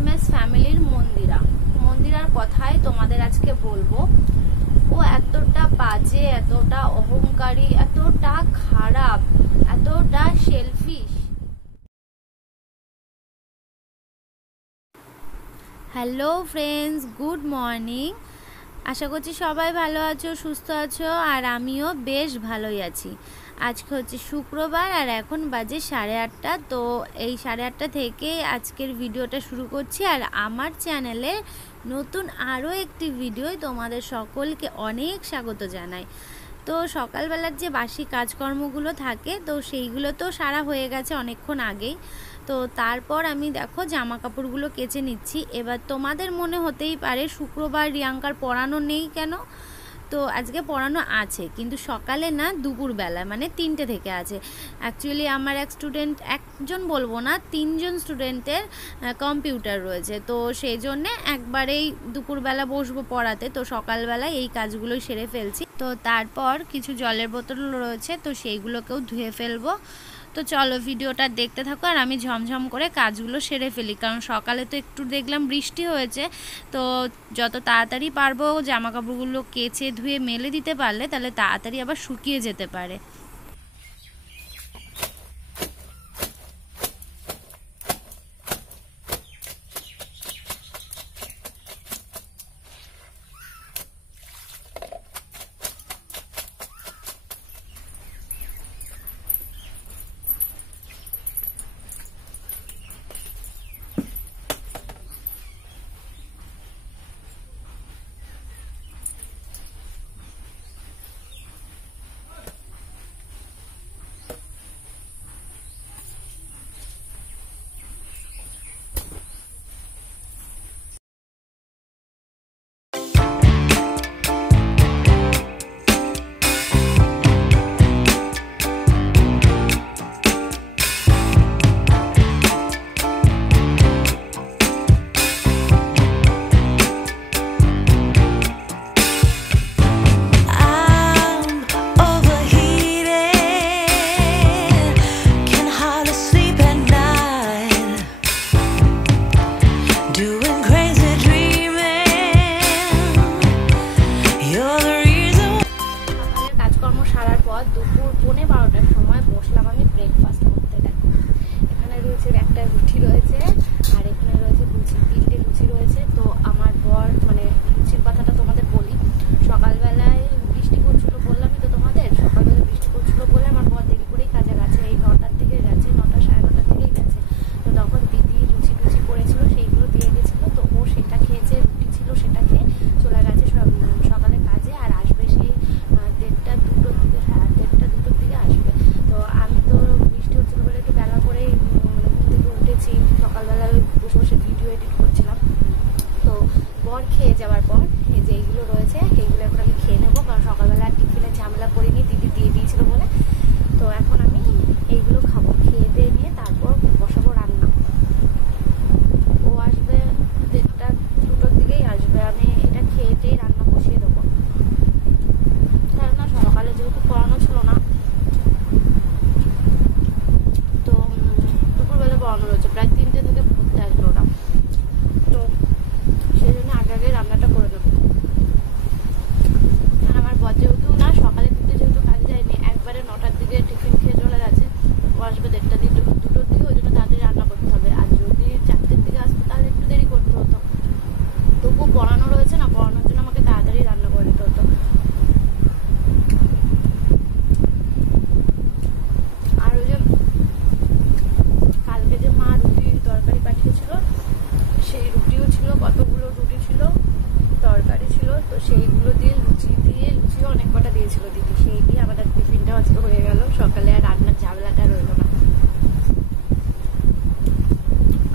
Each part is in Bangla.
RMS ফ্যামিলির মন্দিরার কথাই তোমাদের আজকে বলবো। ও এতটা বাজে, এতটা অহংকারী, এতটা খারাপ, এতটা selfish. Hello friends, good morning. আশা করছি সবাই ভালো আছো, সুস্থ আছো, আর আমিও বেশ ভালোই আছি। আজকে হচ্ছে শুক্রবার আর এখন বাজে 8:30। তো এই 8:30 থেকে আজকের ভিডিওটা শুরু করছি। আর আমার চ্যানেলে নতুন আরও একটি ভিডিওয় তোমাদের সকলকে অনেক স্বাগত জানাই। তো সকালবেলার যে বাসি কাজকর্মগুলো থাকে, তো সেইগুলো তো সারা হয়ে গেছে অনেকক্ষণ আগেই। তো তারপর আমি দেখো জামা কাপড়গুলো কেচে নিচ্ছি। এবার তোমাদের মনে হতেই পারে শুক্রবার রিয়াঙ্কার পড়ানো নেই কেন। তো আজকে পড়ানো আছে, কিন্তু সকালে না, দুপুরবেলা মানে 3টে থেকে আছে। অ্যাকচুয়ালি আমার একজন বলবো না, 3জন স্টুডেন্টের কম্পিউটার রয়েছে। তো সেই জন্যে একবারেই দুপুরবেলা বসবো পড়াতে। তো সকালবেলায় এই কাজগুলো সেরে ফেলছি। তো তারপর কিছু জলের বোতল রয়েছে, তো সেইগুলোকেও ধুয়ে ফেলবো। তো চলো ভিডিওটা দেখতে থাকো, আর আমি ঝমঝম করে কাজগুলো সেরে ফেলি। কারণ সকালে তো একটু দেখলাম বৃষ্টি হয়েছে, তো যত তাড়াতাড়ি পারবো জামা কাপড়গুলো কেচে ধুয়ে মেলে দিতে পারলে তাহলে তাড়াতাড়ি আবার শুকিয়ে যেতে পারে। দুপুর 12:15টার সময় বসলাম আমি ব্রেকফাস্ট করতে। দেখো এখানে রয়েছে একটা রুটি রয়েছে, আর এখানে রয়েছে লুচি, 3টে লুচি রয়েছে। তো আমার বর, মানে লুচির কথাটা তোমাদের বলি, সকালবেলায় বৃষ্টি পড়ছিল, বললামই তো তোমাদের সকালবেলা বৃষ্টি পড়ছিল বলে আমার বর দেরি করেই কাজে গেছে। এই 9টার দিকে গেছে, 9টা সাড়ে 9টার দিকেই গেছে। তো তখন দিদি লুচি টুচি করেছিল, সেইগুলো দিয়ে গেছিলো। তো ও সেটা খেয়েছে, রুটি ছিল সেটা খেয়ে চলে গেছে সকালে কাজে। আর আসবে সেই 1:30 2টোর দিকে, 1:30 2টোর দিকে আসবে। তো আমি তো বৃষ্টি হচ্ছিল বলে একটু বেলা করেই ঘুম থেকে উঠেছি। সকালবেলায় বসে বসে ভিডিও এডিট করছিলাম। তো বর খেয়ে যাওয়ার পর এই যে এইগুলো রয়েছে, এইগুলো এখন আমি খেয়ে নেবো, কারণ সকালবেলা টিফিনে ঝামেলা করিনি, দিদি দিয়ে দিয়েছিল বলে। তো এখন আমি এইগুলো খাবো, খেয়ে দিয়ে নিয়ে তারপর বসাবো রান্না। ও আসবে 1:30 2টোর দিকেই আসবে। আমি এটা খেয়ে দিয়ে রান্না বসিয়ে দেবো, কেননা সকালে যেহেতু পড়ানো ছিল না, তো দুপুরবেলা পড়ানো রয়েছে, প্রায় 3টে থেকে পড়তে আসবে ওরা। তো সেই জন্য আগে আগে রান্নাটা করে দেবো। আর আমার বর যেহেতু না সকালে 3টে যেহেতু কাজে যায়নি, একবারে 9টার দিকে টিফিন খেয়ে চলে গেছে। ও আসবে 1:30 2টোর দিকে, ওই জন্য তাড়াতাড়ি রান্না করতে হবে। আর যদি 4টের দিকে আসতো তাহলে একটু দেরি করতে হতো। তবুও পড়ানো রয়েছে না, পড়ানোর জন্য আমাকে তাড়াতাড়ি রান্না করে দিতে হতো। আর ওই যে কালকে যে মা রুটির তরকারি পাঠিয়েছিল, সেই রুটিও ছিল, কতগুলো রুটি ছিল, তরকারি ছিল। তো সেইগুলো দিয়ে লুচিও অনেক কটা দিয়েছিল দিদি, সেই দিয়ে আমাদের টিফিনটা আজকে হয়ে গেল। সকালে আর রান্নার ঝামেলাটা রইল না।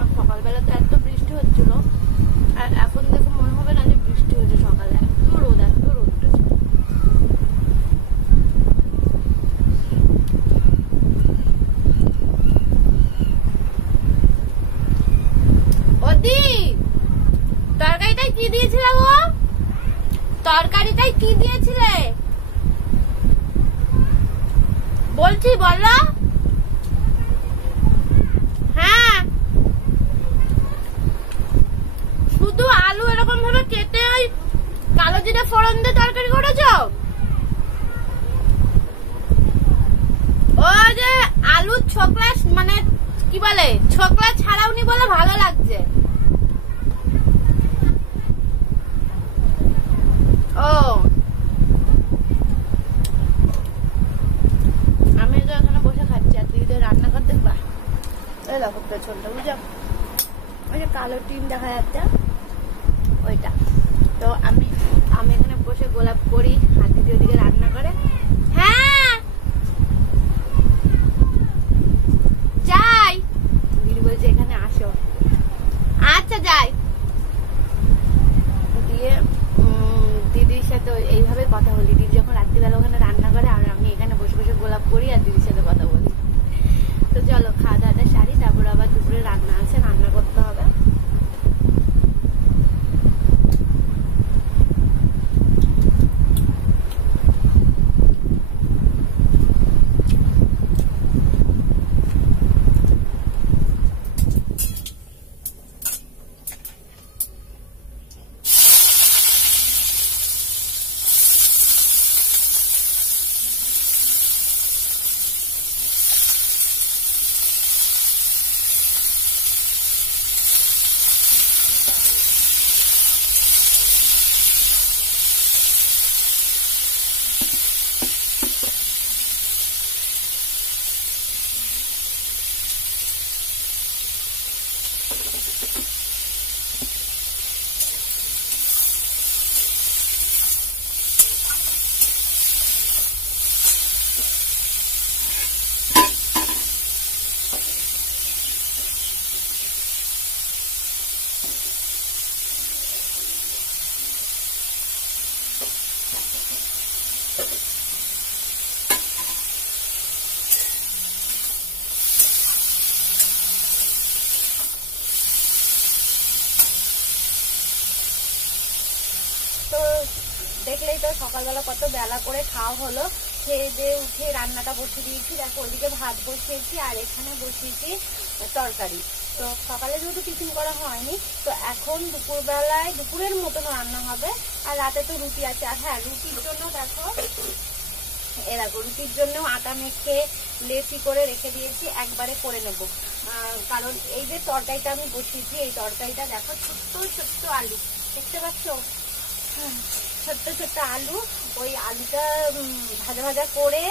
আর সকালবেলা তো এত বৃষ্টি হচ্ছিল, আর এখন দেখো মনে হবে না যে বৃষ্টি হচ্ছে। সকালে এত রোদ উঠেছে। ওদি তরকারিটাই কি দিয়েছিলে গো? তরকারিটাই কি দিয়েছিলে বলছি, বলো। হ্যাঁ কালো জিরে ফোড়ন দিয়ে তরকারি করেছো? ও যে আলু ছোকলা মানে কি বলে ছোকলা ছাড়াওনি বলে ভালো লাগছে। ও আমি তো এখানে বসে খাচ্ছি আর দিদি রান্না করতে পার এই দেখো পেছনটা বুঝো ওই যে কালো টিন দেখা যাচ্ছে ওইটা। তো আমি এখানে বসে গোলাপ করি আর দিদি ওদিকে রান্না করে। হ্যাঁ যাই, দিদি বলছে এখানে আসো। আচ্ছা যাই। দিয়ে দিদির সাথে এইভাবে কথা বলি। দিদি যখন রাত্রিবেলা ওখানে রান্না করে আর আমি এখানে বসে বসে গোলাপ করি আর দিদির সাথে কথা বলি। তো চলো খাওয়া দাওয়াটা সারি, তারপর আবার দুপুরে রান্না আছে, রান্না করতে হবে। তো দেখলেই তো সকালবেলা কত বেলা করে খাওয়া হলো। খেয়ে দিয়ে উঠে রান্নাটা বসিয়ে দিয়েছি। দেখো ওইদিকে ভাত বসিয়েছি আর এখানে বসিয়েছি তরকারি। তো সকালে যেহেতু টিফিন করা হয়নি, তো এখন দুপুরবেলায় দুপুরের মতন রান্না হবে। আর রাতে তো রুটি আছে। আর হ্যাঁ, রুটির জন্য দেখো এরকম রুটির জন্য আটা মেখে লেচি করে রেখে দিয়েছি, একবারে করে নেব। কারণ এই যে তরকারিটা আমি বসিয়েছি, এই তরকারিটা দেখো ছোট্ট ছোট্ট আলু দেখতে পাচ্ছ, ছোট্ট ছোট্ট আলু। ওই আলুটা ভাজা ভাজা করে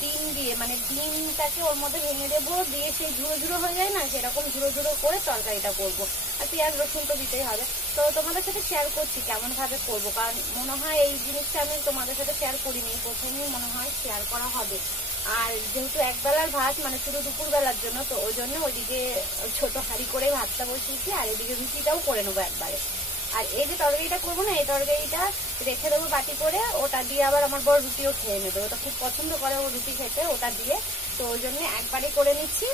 ডিম দিয়ে মানে ডিমটাকে ওর মধ্যে ভেঙে দেবো, দিয়ে সেই ঝুড়ো ঝুড়ো হয়ে যায় না, সেরকম ঝুড়ো ঝুড়ো করে তরকারিটা করবো। আর পেঁয়াজ রসুন তো দিতেই হবে। তো তোমাদের সাথে শেয়ার করছি কেমন ভাবে করবো, কারণ মনে হয় এই জিনিসটা আমি তোমাদের সাথে শেয়ার করিনি, প্রথমেই মনে হয় শেয়ার করা হবে। আর যেহেতু একবেলার ভাত মানে শুধু দুপুর বেলার জন্য, তো ওই জন্য ওইদিকে ছোট হাঁড়ি করে ভাতটা বসিয়েছি আর এদিকে রুটিটাও করে নেবো একবারে। আর এই যে তরকারিটা করবো না, এই তরকারিটা রেখে দেবো বাটি করে, ওটা দিয়ে আবার আমার বড় রুটিও খেয়ে নেবে, ওটা খুব পছন্দ করে ও রুটি খেতে ওটা দিয়ে। তো ওই জন্য একবারই করে নিচ্ছি,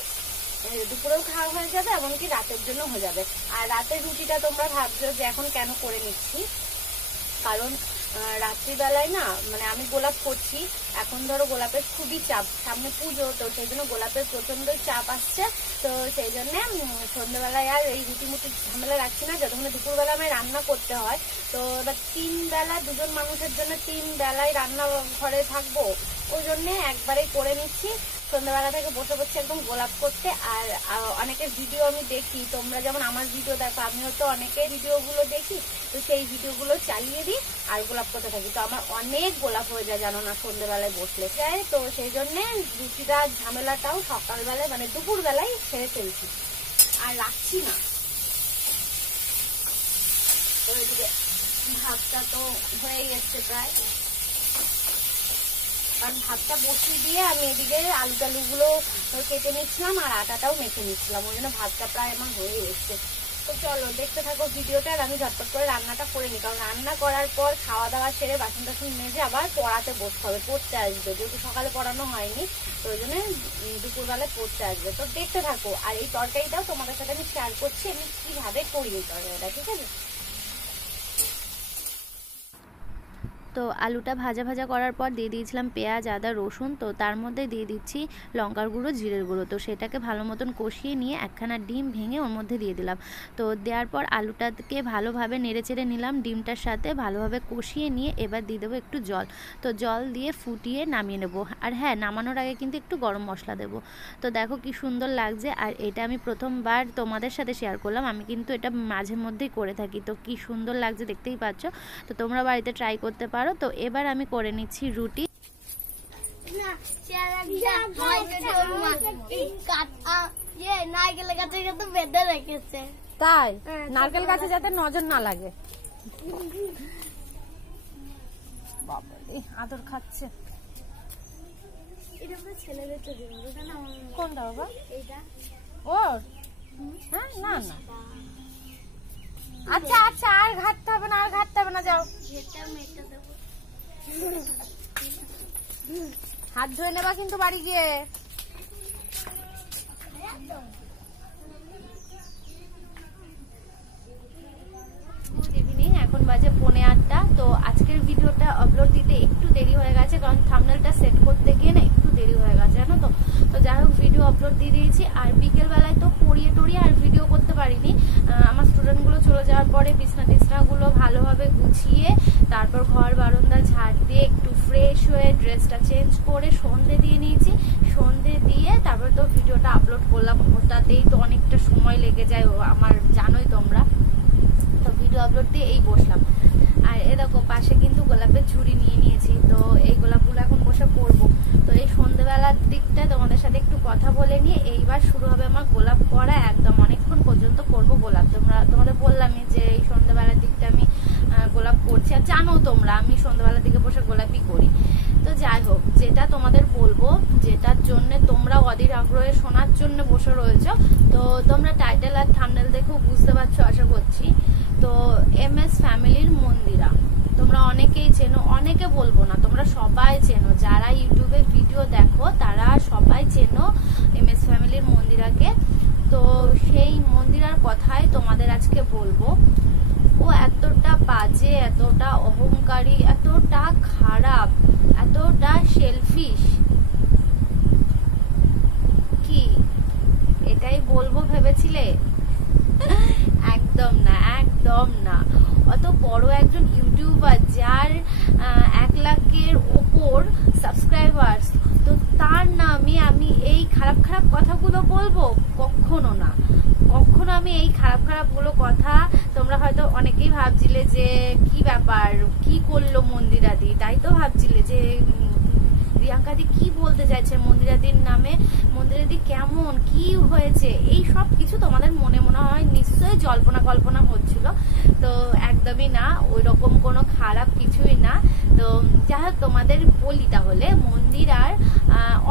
দুপুরেও খাওয়া হয়ে যাবে, এমনকি রাতের জন্য হয়ে যাবে। আর রাতের রুটিটা তোমরা ভাবছো যে এখন কেন করে নিচ্ছি, কারণ রাত্রিবেলায় না মানে আমি গোলাপ করছি, এখন ধরো গোলাপের খুবই চাপ, সামনে পুজো, তো সেই জন্য গোলাপের প্রচন্ড চাপ আসছে। তো সেই জন্য সন্ধ্যেবেলায় আর এই রুটি মুটি ঝামেলা রাখছি না, যতক্ষণ দুপুরবেলা আমায় রান্না করতে হয়। তো এবার 3 বেলা দুজন মানুষের জন্য 3 বেলায় রান্না ঘরে থাকবো, ওই জন্যে একবারেই করে নিচ্ছি। সন্ধ্যাবেলা থেকে বসে বসে একদম গোলাপ করতে। আর অনেকের ভিডিও আমি দেখি, তোমরা যেমন আমার ভিডিও দেখো, আমিও তো অনেকের ভিডিওগুলো দেখি, তো সেই ভিডিওগুলো চালিয়ে দিই আর গোলাপ করতে থাকি। তো আমার অনেক গোলাপ হয়ে যায় জানো না সন্ধ্যেবেলায় বসলে যায়। তো সেই জন্যে রুটিটা ঝামেলাটাও সকালবেলায় মানে দুপুরবেলায় সেরে ফেলছি আর রাখছি না। তো এদিকে ভাতটা তো হয়ে গেছে প্রায়, কারণ ভাতটা বসিয়ে দিয়ে আমি এদিকে আলু টালুগুলো কেটে নিচ্ছিলাম আর আটাটাও মেখে নিচ্ছিলাম, ওই জন্য ভাতটা প্রায় আমার হয়ে এসছে। তো চলো দেখতে থাকো ভিডিওটা, আর আমি ঝটপট করে রান্নাটা করে নিই, কারণ রান্না করার পর খাওয়া দাওয়া সেরে বাসন টাসন মেজে আবার পড়াতে বসতে হবে, পড়তে আসবে, যেহেতু সকালে পড়ানো হয়নি, তো ওই জন্য দুপুরবেলায় পড়তে আসবে। তো দেখতে থাকো, আর এই তরকারিটাও তোমাদের সাথে আমি শেয়ার করছি আমি কিভাবে করি এই তরকারিটা, ঠিক আছে? তো তো আলুটা ভাজা ভাজা করার পর দিয়ে দিয়েছিলাম পেঁয়াজ, আদা, রসুন। তো তার মধ্যে দিয়ে দিচ্ছি লঙ্কার গুঁড়ো, জিরের গুঁড়ো। তো সেটাকে ভালো মতন কষিয়ে নিয়ে একখানা ডিম ভেঙে ওর মধ্যে দিয়ে দিলাম। তো দেওয়ার পর আলুটাকে ভালোভাবে নেড়ে চেড়ে নিলাম ডিমটার সাথে, ভালোভাবে কষিয়ে নিয়ে এবার দিয়ে দেবো একটু জল। তো জল দিয়ে ফুটিয়ে নামিয়ে নেবো। আর হ্যাঁ, নামানোর আগে কিন্তু একটু গরম মশলা দেবো। তো দেখো কি সুন্দর লাগছে। আর এটা আমি প্রথমবার তোমাদের সাথে শেয়ার করলাম, আমি কিন্তু এটা মাঝে মধ্যেই করে থাকি। তো কি সুন্দর লাগছে দেখতেই পাচ্ছ। তো তোমরা বাড়িতে ট্রাই করতে পারো। তো এবার আমি করে নিচ্ছি রুটি। তাই নারকেল গাছে যাতে নজর না লাগে। আদর খাচ্ছে কোনটা বাবা? ওর হ্যাঁ, না না, আচ্ছা আচ্ছা, আর ঘাটতে হবে না, আর ঘাটতে হবে না, যাও হাত ধুয়ে নেবা কিন্তু বাড়ি গিয়ে। এখন বাজে 8:45। তো আজকের ভিডিওটা আপলোড দিতে একটু দেরি হয়ে গেছে, কারণ থাম্বনেলটা সেট করতে গিয়ে না একটু দেরি হয়ে গেছে, জানো তো। তো যাই হোক, ভিডিও আপলোড দিয়ে দিয়েছি। আর বিকেলবেলায় তো পড়িয়ে টড়িয়ে আর ভিডিও করতে পারিনি। আমার স্টুডেন্টগুলো চলে যাওয়ার পরে বিছনা টিছনাগুলো ভালোভাবে গুছিয়ে, তারপর ঘর বারান্দা ঝাড় দিয়ে একটু ফ্রেশ হয়ে ড্রেসটা চেঞ্জ করে সন্ধে দিয়ে নিয়েছি। সন্ধে দিয়ে তারপর তো ভিডিওটা আপলোড করলাম। ওটাতেই তো অনেকটা সময় লেগে যায়, আমার জানোই তোমরা। তো ভিডিও আপলোড দিয়ে এই বসলাম। আর এ দেখো পাশে কিন্তু গোলাপের ঝুড়ি নিয়ে নিয়েছি। তো এই গোলাপগুলো এখন বসে পরবো। তো এই সন্ধ্যেবেলার দিকটা তোমাদের সাথে একটু কথা বলে নিয়ে এইবার শুরু হবে আমার গোলাপ করা। একদম অনেকক্ষণ পর্যন্ত করবো গোলাপ। তোমাদের বললামই যে এই সন্ধ্যেবেলার দিকটা আমি গোলাপ করছি। আর জানো তোমরা আমি সন্ধ্যেবেলার দিকে বসে গোলাপই করি। তো যাই হোক, যেটা তোমাদের বলবো, যেটার জন্য তোমরা অধীর আগ্রহে শোনার জন্য বসে রয়েছো, তো তোমরা টাইটেল আর থাম্বনেল দেখেও বুঝতে পারছো আশা করছি। তো MS ফ্যামিলির মন্দিরা তোমরা অনেকেই চেনো, অনেকে বলবো না, তোমরা সবাই চেনো। যারা ইউটিউবে ভিডিও দেখো তারা সবাই চেনো MS ফ্যামিলির মন্দিরাকে। তো সেই মন্দিরার কথাই তোমাদের আজকে বলবো। ও এতটা বাজে, এতটা অহংকারী, এতটা খারাপ, এতটা সেলফিশ। কি এটাই বলবো ভেবেছিলে? একদম না, একদম না। অত বড় একজন ইউটিউবার যার 1 লাখের ওপর সাবস্ক্রাইবার্স, তো তার নামে আমি এই খারাপ খারাপ কথাগুলো বলবো? কখনো না, কখনো আমি এই খারাপ খারাপ গুলো কথা। তোমরা হয়তো অনেকেই ভাবছিলে যে কি ব্যাপার, কি করলো মন্দিরাদি, তাই তো ভাবছিলে যে প্রিয়াঙ্কাদি কি বলতে চাইছে মন্দিরাদির নামে, মন্দিরাদি কেমন, কি হয়েছে, এই সব কিছু তোমাদের মনে মনে হয় নিশ্চয়ই জল্পনা কল্পনা হচ্ছিল। তো একদমই না, ওই রকম কোনো খারাপ কিছুই না। তো যাই হোক, তোমাদের বলি তাহলে, মন্দিরার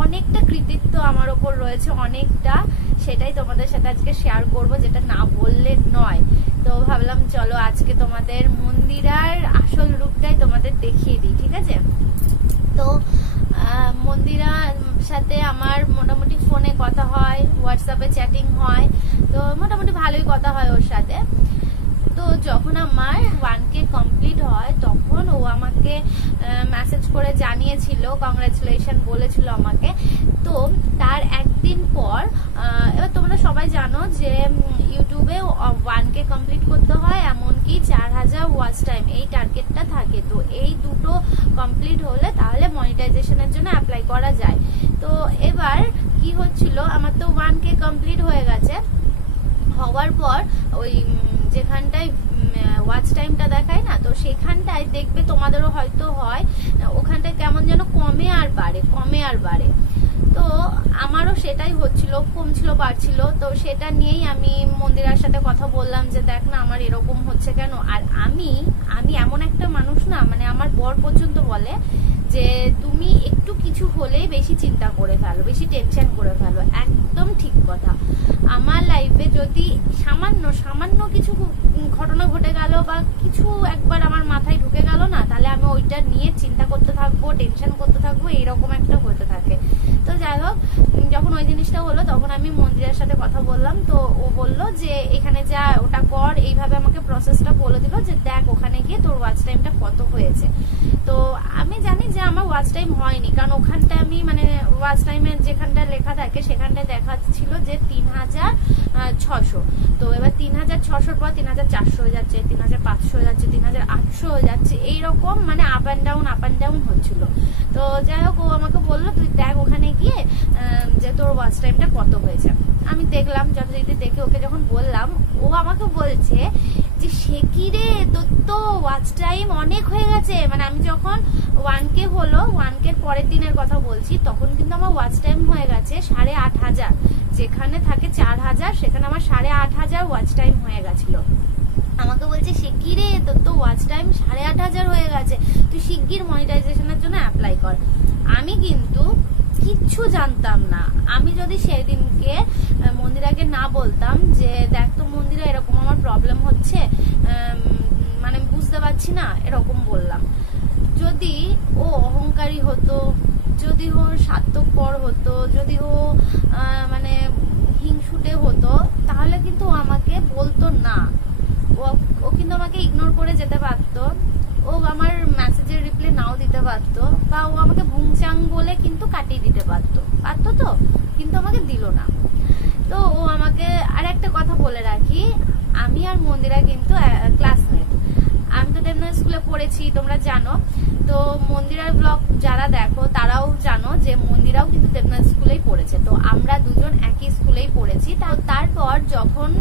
অনেকটা কৃতিত্ব আমার ওপর রয়েছে, অনেকটা। সেটাই তোমাদের সাথে আজকে শেয়ার করব, যেটা না বললে নয়। তো ভাবলাম চলো আজকে তোমাদের মন্দিরার আসল রূপটাই তোমাদের দেখিয়ে দিই, ঠিক আছে? তো মন্দিরার সাথে আমার মোটামুটি ফোনে কথা হয়, হোয়াটসঅ্যাপে চ্যাটিং হয়। তো মোটামুটি ভালোই কথা হয় ওর সাথে। তো যখন আমার 1K কমপ্লিট হয় তখন ও আমাকে মেসেজ করে জানিয়েছিল, কংগ্রাচুলেশন বলেছিল আমাকে। তো তার একদিন পর, এবার তোমরা সবাই জানো যে ইউটিউবে 1K কমপ্লিট করতে হয়, এমনকি 4000 ওয়াচ টাইম এই টার্গেটটা থাকে। তো এই দুটো কমপ্লিট হলে তাহলে মনিটাইজেশনের জন্য অ্যাপ্লাই করা যায়। তো এবার কি হচ্ছিল, আমার তো 1K কমপ্লিট হয়ে গেছে। হওয়ার পর ওই যেখানটায় ওয়াচ টাইমটা দেখায় না, তো সেখানটায় দেখবে তোমাদেরও হয়তো হয়, ওখানটায় কেমন যেন কমে আর বাড়ে, কমে আর বাড়ে। তো আমারও সেটাই হচ্ছিল, কমছিল বাড়ছিল। তো সেটা নিয়েই আমি মন্দিরার সাথে কথা বললাম যে দেখ না আমার এরকম হচ্ছে কেন। আর আমি এমন একটা মানুষ না, মানে আমার বর পর্যন্ত বলে যে তুমি একটু কিছু হলেই বেশি চিন্তা করে ফেলো, বেশি টেনশন করে ফেলো। একদম ঠিক কথা। আমার লাইফে যদি সামান্য কিছু ঘটনা ঘটে গেল বা কিছু একবার আমার মাথায় ঢুকে গেল না, তাহলে আমি ওইটা নিয়ে চিন্তা করতে থাকবো, টেনশন করতে থাকবো, এরকম একটা হতে থাকে। তো যাই হোক, যখন ওই জিনিসটা হলো তখন আমি মন্দিরের সাথে কথা বললাম। তো ও বলল যে এখানে যা, ওটা কর, এইভাবে আমাকে প্রসেসটা বলে দিল যে দেখ ওখানে গিয়ে তোর ওয়াচ টাইমটা কত হয়েছে। তো আমি জানি যে আমার ওয়াচ টাইম হয়নি, কারণ ওখানটায় আমি মানে ওয়াচ টাইমের যেখানটা লেখা থাকে সেখানটায় দেখাচ্ছিল যে 3600। তো এবার 3600 পর 3400 হয়ে যাচ্ছে, 3500 হয়ে যাচ্ছে, 3800 হয়ে যাচ্ছে, এইরকম মানে আপ অ্যান্ড ডাউন হচ্ছিল। তো যাই হোক, ও আমাকে বললো তুই দেখ ওখানে গিয়ে যে তোর ওয়াচ টাইমটা কত হয়েছে। আমি দেখলাম, যথারীতি দেখে ওকে যখন বললাম, ও আমাকে বলছে যে সে কি রে, তোর তো ওয়াচ টাইম অনেক হয়ে গেছে। মানে আমি যখন 1K হলো, 1K পরের দিনের কথা বলছি, তখন কিন্তু আমার ওয়াচ টাইম হয়ে গেছে 8500। যেখানে থাকে 4000, সেখানে আমার 8500 ওয়াচ টাইম হয়ে গেছিল। আমাকে বলছে সে কি রে, তোর তো ওয়াচ টাইম 8500 হয়ে গেছে, তুই শিগগির মনিটাইজেশনের জন্য অ্যাপ্লাই কর। আমি কিন্তু কিচ্ছু জানতাম না। আমি যদি সেদিনকে মন্দিরাকে না বলতাম যে দেখ তো মন্দিরা এরকম আমার প্রবলেম হচ্ছে, মানে বুঝতে পারছি না, এরকম বললাম, যদি ও অহংকারী হতো, যদি ও স্বার্থপর হতো, যদি ও মানে হিংসুটে হতো, তাহলে কিন্তু ও আমাকে বলতো না। ও কিন্তু আমাকে ইগনোর করে যেতে পারতো, ও আমার মেসেজের রিপ্লাই নাও দিতে পারতো, বা ও আমাকে ভুংচাং বলে কিন্তু কাটিয়ে দিতে পারতো তো, কিন্তু আমাকে দিল না। তো ও আমাকে আর একটা কথা বলে রাখি, আমি আর মন্দিরা কিন্তু ক্লাসমেট। আমি তো দেবনাথ স্কুলে পড়েছি, তোমরা জানো। তো মন্দিরার ব্লগ যারা দেখো তারাও জানো যে মন্দিরাও কিন্তু দেবনাথ স্কুলেই পড়েছে। তো আমরা দুজন একই স্কুলেই পড়েছি। তারপর যখন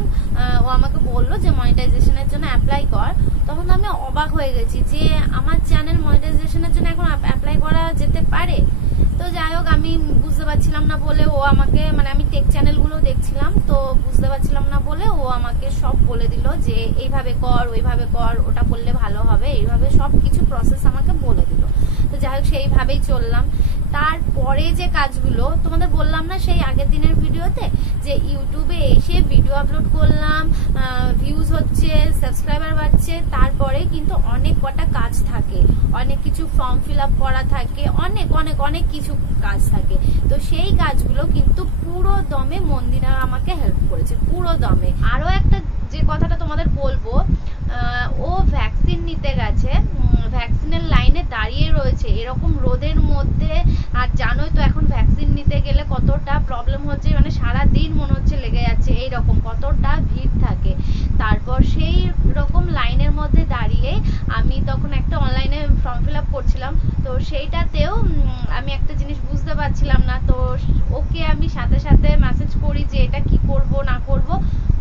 ও আমাকে বললো যে মনিটাইজেশনের জন্য অ্যাপ্লাই কর, তখন আমি অবাক হয়ে গেছি যে আমার চ্যানেল মনিটাইজেশনের জন্য এখন অ্যাপ্লাই করা যেতে পারে। তো যাই হোক, আমি বুঝতে পারছিলাম না বলে ও আমাকে, মানে আমি টেক চ্যানেলগুলো দেখছিলাম, তো বুঝতে পারছিলাম না বলে ও আমাকে সব বলে দিল যে এইভাবে কর, ওইভাবে কর, ওটা করলে ভালো হবে, এইভাবে সব কিছু প্রসেস আমাকে বলে দিল। তো যাই হোক, সেইভাবেই চললাম। তারপরে যে কাজগুলো তোমাদের বললাম না সেই আগের দিনের ভিডিওতে, যে ইউটিউবে এসে ভিডিও আপলোড করলাম, ভিউজ হচ্ছে, সাবস্ক্রাইবার বাড়ছে, তারপরে কিন্তু অনেক কটা কাজ থাকে, অনেক কিছু ফর্ম ফিল আপ করা থাকে, অনেক অনেক অনেক কিছু কাজ থাকে। তো সেই কাজগুলো কিন্তু পুরো দমে মন্দিরা আমাকে হেল্প করেছে, পুরো দমে। আরো একটা যে কথাটা তোমাদের বলবো, ও ভ্যাকসিন নিতে গেছে, ভ্যাকসিনের লাইনে দাঁড়িয়ে রয়েছে এরকম রোদের মধ্যে। আর জানোই তো এখন ভ্যাকসিন নিতে গেলে কতটা প্রবলেম হচ্ছে, মানে সারা দিন মনে হচ্ছে লেগে যাচ্ছে, এইরকম কতটা ভিড় থাকে। তারপর সেই রকম লাইনের মধ্যে দাঁড়িয়ে আমি তখন একটা অনলাইনে ফর্ম ফিল আপ করছিলাম। তো সেইটাতেও আমি একটা জিনিস বুঝতে পারছিলাম না। তো ওকে আমি সাথে সাথে মেসেজ করি যে এটা কি করব না করব।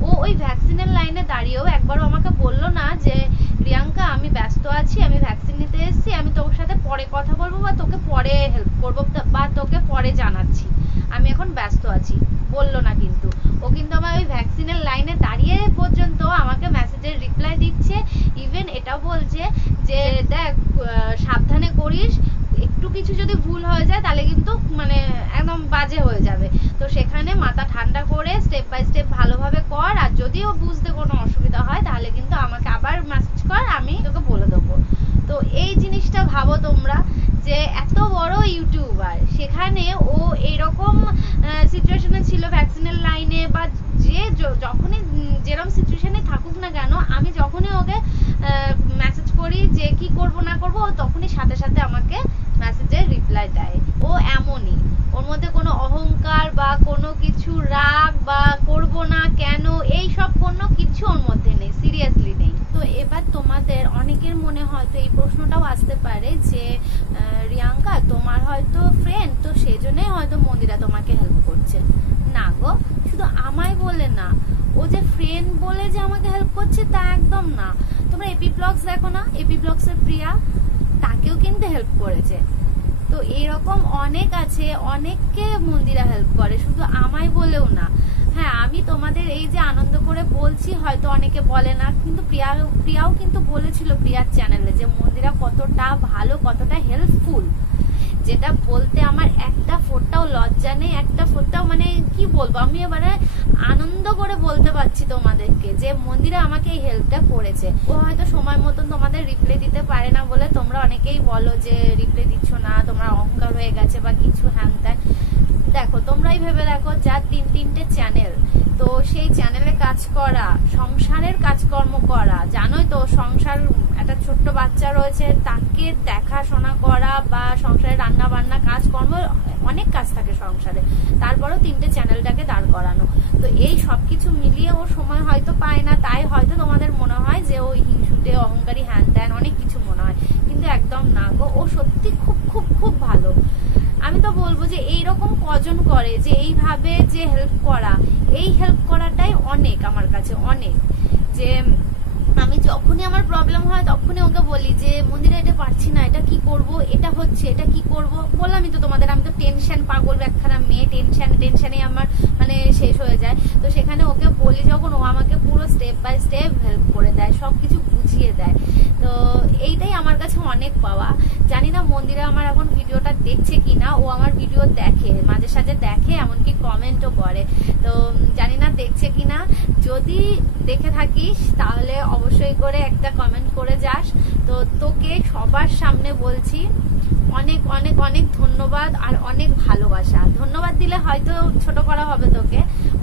ও ওই ভ্যাকসিনের লাইনে দাঁড়িয়েও একবারও আমাকে বললো না যে প্রিয়াঙ্কা আমি ব্যস্ত আছি, আমি ভ্যাকসিন নিতে এসেছি, আমি তোর সাথে পরে কথা বলবো, বা তোকে পরে হেল্প করবো, বা তোকে পরে জানাচ্ছি, আমি এখন ব্যস্ত আছি, বললো না। কিন্তু ও কিন্তু আমার ওই ভ্যাকসিনের লাইনে দাঁড়িয়ে পর্যন্ত আমাকে মেসেজের রিপ্লাই দিচ্ছে। ইভেন এটাও বলছে যে দেখ সাবধানে করিস, একটু কিছু যদি ভুল হয়ে যায় তাহলে কিন্তু মানে একদম বাজে হয়ে যাবে। তো সেখানে মাথা ঠান্ডা করে স্টেপ বাই স্টেপ ভালোভাবে কর, আর যদিও বুঝতে কোনো অসুবিধা হয় তাহলে কিন্তু আমাকে আবার মেসেজ কর, আমি তোকে বলে দেবো। তো এই জিনিসটা ভাবো তোমরা, যে এত বড় ইউটিউবার, সেখানে ও এইরকম সিচুয়েশনে ছিল ভ্যাকসিনের লাইনে, বা যে যখনই যেরকম সিচুয়েশনে থাকুক না কেন, আমি যখনই ওকে মেসেজ করি যে কি করব না করব, ও তখনই সাথে সাথে আমাকে মেসেজের রিপ্লাই দেয়। ও এমনই, ওর মধ্যে কোনো অহংকার বা কোনো কিছু রাগ বা করব না কেন, এই সব কোনো কিছু ওর মধ্যে নেই, সিরিয়াসলি নেই। তো এবার তোমাদের অনেকের মনে হয়তো এই প্রশ্নটাও আসতে পারে যে রিয়াঙ্কা তোমার হয়তো ফ্রেন্ড, তো সেই জন্যই হয়তো মন্দিরা তোমাকে হেল্প করছে। না গো, শুধু আমায় বলে না, ও যে ফ্রেন্ড বলে যে আমাকে হেল্প করছে তা একদম না। তোমরা এপি ব্লগস দেখো না, এপি ব্লগস এর প্রিয়া, তাকেও কিন্তু হেল্প করেছে। তো এরকম অনেক আছে, অনেককে মন্দিরা হেল্প করে, শুধু আমায় বলেও না। হ্যাঁ, আমি তোমাদের এই যে আনন্দ করে বলছি, হয়তো অনেকে বলে না, কিন্তু প্রিয়াও কিন্তু বলেছিল প্রিয়ার চ্যানেলে যে মন্দিরা কতটা ভালো, কতটা হেল্পফুল, যেটা বলতে আমার একটা ফোটাও লজ্জা নেই, একটা ফোটাও মানে কি বলবো, আমি এবারে আনন্দ করে বলতে পারছি তোমাদেরকে যে মন্দিরা আমাকে এই হেল্পটা করেছে। ও হয়তো সময় মতন তোমাদের রিপ্লাই দিতে পারে না বলে তোমরা অনেকেই বলো যে রিপ্লাই দিচ্ছ না, তোমরা অহংকার হয়ে গেছে বা কিছু হ্যান ত্যান। দেখো, তোমরাই ভেবে দেখো, যার 3-3টে চ্যানেল, তো সেই চ্যানেলে কাজ করা, সংসারের কাজকর্ম করা, জানো বাচ্চা রয়েছে, তাকে দেখাশোনা করা বা সংসারে রান্না বান্না কাজকর্ম, অনেক কাজ থাকে সংসারে, তারপরেও 3টে চ্যানেলটাকে দাঁড় করানো। তো এই সবকিছু মিলিয়ে ও সময় হয়তো পায় না, তাই হয়তো তোমাদের মনে হয় যে ও হিংসুটে, অহংকারী, হ্যান ত্যান অনেক কিছু মনে হয়, কিন্তু একদম না গো। ও সত্যি খুব খুব খুব ভালো। আমি তো বলবো যে এইরকম কজন করে যে এইভাবে যে হেল্প করা, এই হেল্প করাটাই অনেক আমার কাছে, অনেক। যে আমি যখনই আমার প্রবলেম হয় তখনই ওকে বলি যে মন্দিরা এটা পারছি না, এটা কি করব, এটা হচ্ছে, এটা কি করব। বললামই তো তোমাদের, আমি তো টেনশন পাগল একখানা মেয়ে, টেনশনে আমার মানে শেষ হয়ে যায়। তো সেখানে ওকে বলি যখন, ও আমাকে পুরো স্টেপ বাই স্টেপ হেল্প করে দেয়, সবকিছু বুঝিয়ে দেয়। তো এইটাই আমার কাছে অনেক পাওয়া। জানি না মন্দিরা আমার এখন ভিডিওটা দেখছে কিনা, ও আমার ভিডিও দেখে, মাঝে সাঝে দেখে, এমনকি কমেন্টও করে। তো জানি না দেখছে কিনা, যদি দেখে থাকিস তাহলে অবশ্যই করে একটা কমেন্ট করে যাস। তো তোকে সবার সামনে বলছি অনেক অনেক অনেক ধন্যবাদ আর অনেক ভালোবাসা। ধন্যবাদ দিলে হয়তো ছোট করা হবে তোকে,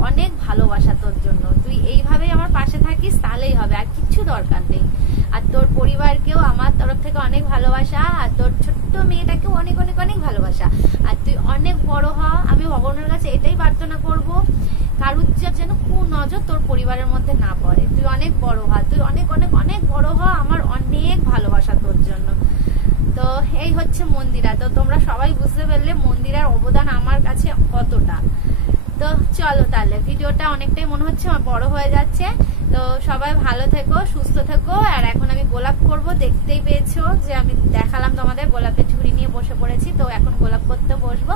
অনেক ভালোবাসা তোর জন্য। তুই এইভাবেই আমার পাশে থাকিস তাহলেই হবে, আর কিচ্ছু দরকার নেই। আর তোর পরিবারকেও আমার তরফ থেকে অনেক ভালোবাসা, আর তোর ছোট্ট মেয়েটাকেও অনেক অনেক অনেক ভালোবাসা। আর তুই অনেক বড় হ, আমি ভগবানের কাছে এটাই প্রার্থনা করব, কারুর যেন কুনজর তোর পরিবারের মধ্যে না পড়ে। তুই অনেক বড় হ, তুই অনেক অনেক অনেক বড় হ, আমার অনেক ভালোবাসা তোর জন্য। তো এই হচ্ছে মন্দিরা। তো তোমরা সবাই বুঝতে পারলে মন্দিরার অবদান আমার কাছে কতটা। তো চলো তাহলে, ভিডিওটা অনেকটাই মনে হচ্ছে আমার বড় হয়ে যাচ্ছে। তো সবাই ভালো থেকো, সুস্থ থেকো। আর এখন আমি গোলাপ করব, দেখতেই পেয়েছো যে আমি দেখালাম তোমাদের, গোলাপের ঝুড়ি নিয়ে বসে পড়েছি। তো এখন গোলাপ করতে বসবো।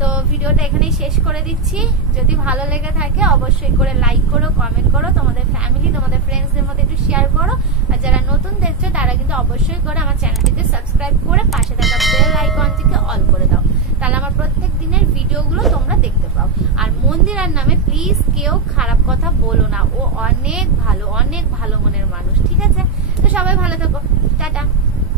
তো ভিডিওটা এখানেই শেষ করে দিচ্ছি। যদি ভালো লেগে থাকে অবশ্যই করে লাইক করো, কমেন্ট করো, তোমাদের ফ্যামিলি, তোমাদের ফ্রেন্ডসদের মধ্যে একটু শেয়ার করো। আর যারা নতুন দেখছো তারা কিন্তু অবশ্যই করে আমার চ্যানেলটিতে সাবস্ক্রাইব করে পাশে থাকা বেল আইকনটিকে অল করে দাও, তাহলে আমার প্রত্যেক দিনের ভিডিওগুলো তোমরা দেখতে পাও। আর মন্দিরার নামে প্লিজ কেউ খারাপ কথা বলো না, ও অনেক ভালো, অনেক ভালো মনের মানুষ, ঠিক আছে? তো সবাই ভালো থাকো।